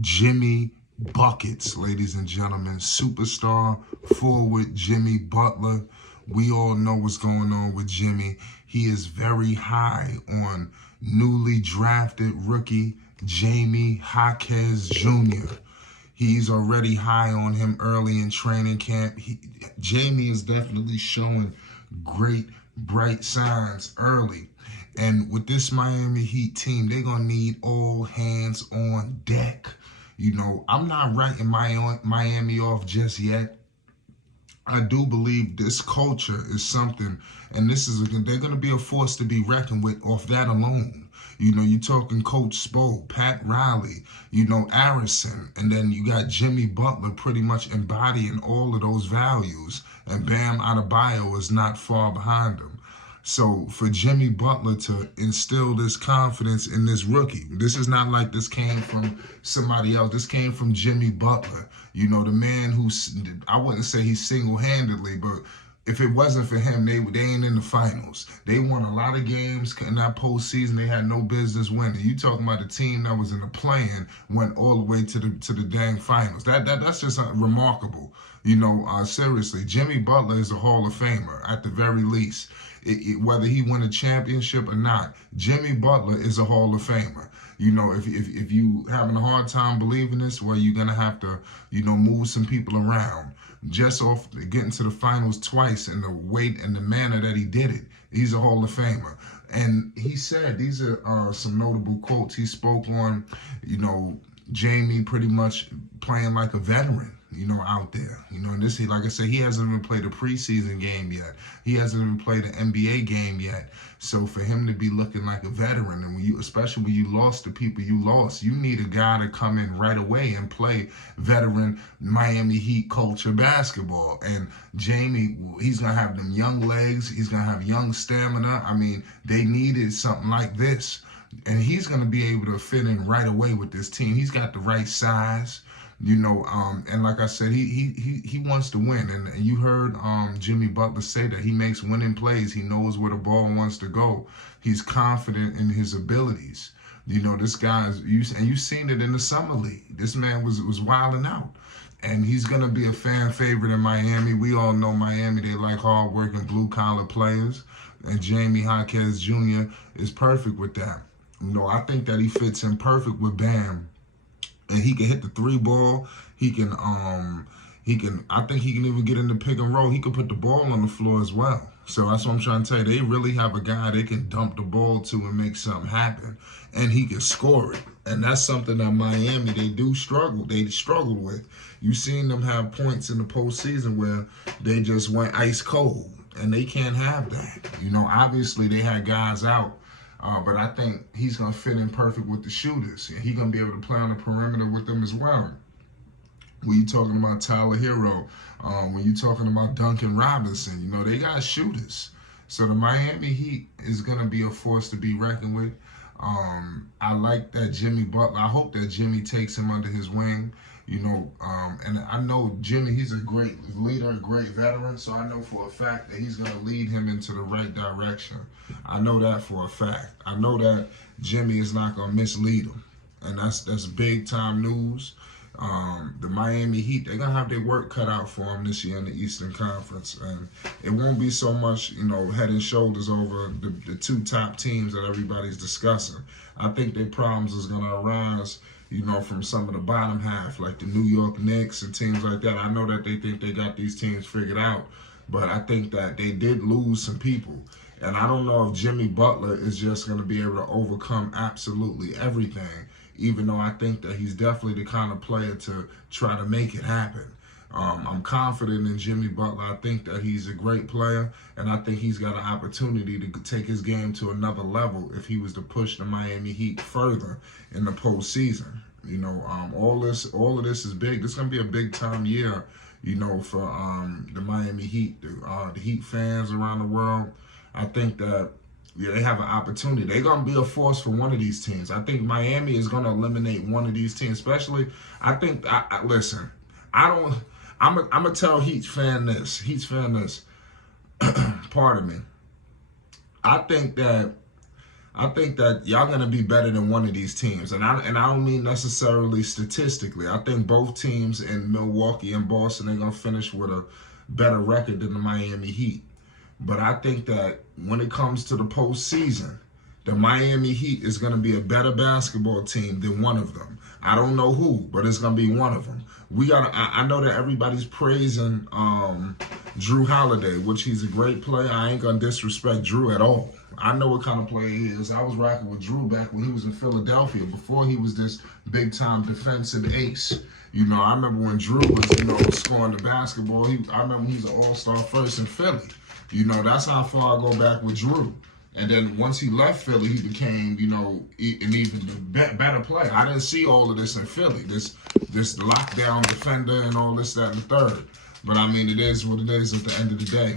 Jimmy Buckets, ladies and gentlemen. Superstar forward Jimmy Butler. We all know what's going on with Jimmy. He is very high on newly drafted rookie Jaime Jaquez Jr. He's already high on him early in training camp. Jaime is definitely showing great, bright signs early. And with this Miami Heat team, they're going to need all hands on deck. You know, I'm not writing Miami off just yet. I do believe this culture is something, and they're going to be a force to be reckoned with off that alone. You know, you're talking Coach Spo, Pat Riley, Arison, and then you got Jimmy Butler pretty much embodying all of those values, and Bam Adebayo is not far behind him. So for Jimmy Butler to instill this confidence in this rookie, this is not like this came from somebody else. This came from Jimmy Butler. The man I wouldn't say he's single-handedly, but if it wasn't for him, they ain't in the finals. They won a lot of games in that postseason. They had no business winning. You talking about a team that was in the play-in, went all the way to the dang finals. That's just remarkable. Seriously, Jimmy Butler is a Hall of Famer at the very least. Whether he won a championship or not, Jimmy Butler is a Hall of Famer. If you having a hard time believing this, well, you're gonna have to, move some people around. Just off getting to the finals twice and the weight and the manner that he did it, he's a Hall of Famer. And he said, these are some notable quotes he spoke on, Jaime pretty much playing like a veteran, out there. And this, like I said, he hasn't even played a preseason game yet. He hasn't even played an NBA game yet. So for him to be looking like a veteran, and especially when you lost the people you lost, you need a guy to come in right away and play veteran Miami Heat culture basketball. And Jaime, he's going to have them young legs. He's going to have young stamina. I mean, they needed something like this. And he's going to be able to fit in right away with this team. He's got the right size, and like I said, he wants to win. And you heard Jimmy Butler say that he makes winning plays. He knows where the ball wants to go. He's confident in his abilities. This guy and you've seen it in the summer league. This man was wilding out. And he's going to be a fan favorite in Miami. We all know Miami, they like hard-working blue-collar players. And Jaime Jaquez Jr. is perfect with that. I think that he fits in perfect with Bam. And he can hit the three ball. I think he can even get in the pick and roll. He could put the ball on the floor as well. So that's what I'm trying to tell you. They really have a guy they can dump the ball to and make something happen. And he can score it. And that's something that Miami, they struggle with. You've seen them have points in the postseason where they just went ice cold. And they can't have that. Obviously they had guys out. But I think he's going to fit in perfect with the shooters. He's going to be able to play on the perimeter with them as well. When you're talking about Tyler Hero, when you're talking about Duncan Robinson, they got shooters. So the Miami Heat is going to be a force to be reckoned with. I like that Jimmy Butler. I hope that Jimmy takes him under his wing. And I know Jimmy, he's a great leader, a great veteran, so I know for a fact that he's going to lead him into the right direction. I know that for a fact. I know that Jimmy is not going to mislead him, and that's big time news. The Miami Heat, they're going to have their work cut out for them this year in the Eastern Conference, and it won't be so much, head and shoulders over the two top teams that everybody's discussing. I think their problems is going to arise from some of the bottom half, like the New York Knicks and teams like that. I know that they think they got these teams figured out, but I think that they did lose some people. And I don't know if Jimmy Butler is just going to be able to overcome absolutely everything, even though I think that he's definitely the kind of player to try to make it happen. I'm confident in Jimmy Butler. I think that he's a great player, and I think he's got an opportunity to take his game to another level if he was to push the Miami Heat further in the postseason. All of this is big. This is gonna be a big time year, for the Miami Heat, the Heat fans around the world. I think that they have an opportunity. They're going to be a force for one of these teams. I think Miami is going to eliminate one of these teams, especially, listen, I'm going to tell Heat fan this, pardon me. I think that I think that y'all gonna be better than one of these teams, and I don't mean necessarily statistically. I think both teams in Milwaukee and Boston are gonna finish with a better record than the Miami Heat. But I think that when it comes to the postseason, the Miami Heat is going to be a better basketball team than one of them. I don't know who, but it's going to be one of them. I know that everybody's praising Drew Holiday, which he's a great player. I ain't going to disrespect Drew at all. I know what kind of player he is. I was rocking with Drew back when he was in Philadelphia, before he was this big-time defensive ace. You know, I remember when Drew was, scoring the basketball. I remember he was an all-star first in Philly. You know, that's how far I go back with Drew. And then once he left Philly, he became, an even better player. I didn't see all of this in Philly, this lockdown defender and all this, that, and the third. But, I mean, it is what it is at the end of the day.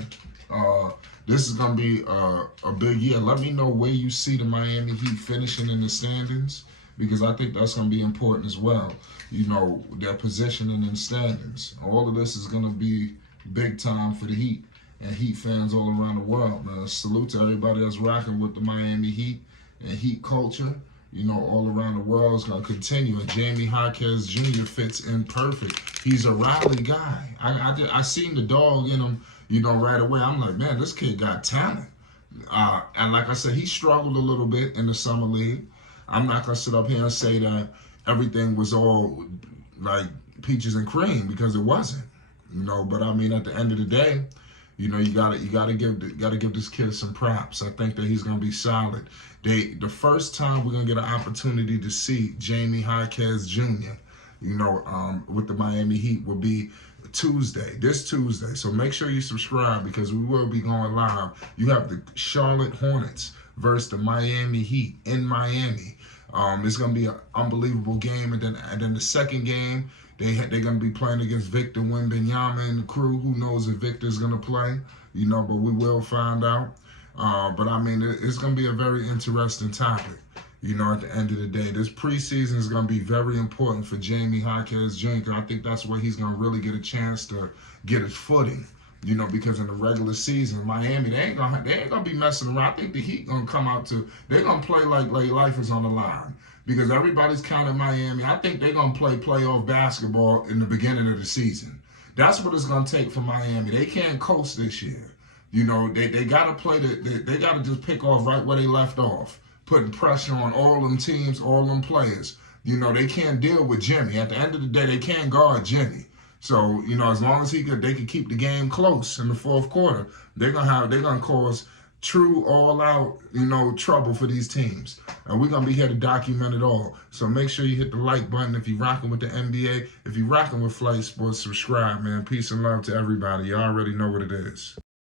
This is going to be a big year. Let me know where you see the Miami Heat finishing in the standings, because I think that's going to be important as well. You know, their positioning in the standings. All of this is going to be big time for the Heat and Heat fans all around the world, man. Salute to everybody that's rocking with the Miami Heat and Heat culture, all around the world. Is going to continue. And Jaime Jaquez Jr. fits in perfect. He's a rally guy. I seen the dog in him, right away. I'm like, man, this kid got talent. And like I said, he struggled a little bit in the summer league. I'm not going to sit up here and say that everything was all like peaches and cream, because it wasn't. But I mean, at the end of the day, you gotta give this kid some props. I think that he's gonna be solid. The first time we're gonna get an opportunity to see Jaime Jaquez Jr., with the Miami Heat will be this Tuesday. So make sure you subscribe, because we will be going live. You have the Charlotte Hornets versus the Miami Heat in Miami. It's gonna be an unbelievable game, and then the second game, they're going to be playing against Victor Wembanyama and the crew. Who knows if Victor's going to play, but we will find out. But, I mean, it's going to be a very interesting topic, at the end of the day. This preseason is going to be very important for Jaime Jaquez Jr. I think that's where he's going to really get a chance to get his footing, because in the regular season, Miami, they ain't gonna be messing around. I think the Heat going to come out they're going to play like life is on the line. Because everybody's counting Miami. I think they're going to play playoff basketball in the beginning of the season. That's what it's going to take for Miami. They can't coast this year. They got to play, they got to just pick off right where they left off, putting pressure on all them teams, all them players. They can't deal with Jimmy. At the end of the day, they can't guard Jimmy. So, as long as they could keep the game close in the fourth quarter, they're gonna cause true all-out, trouble for these teams. And we're going to be here to document it all. So make sure you hit the like button if you're rocking with the NBA. If you're rocking with Flight Sports, subscribe, man. Peace and love to everybody. You already know what it is.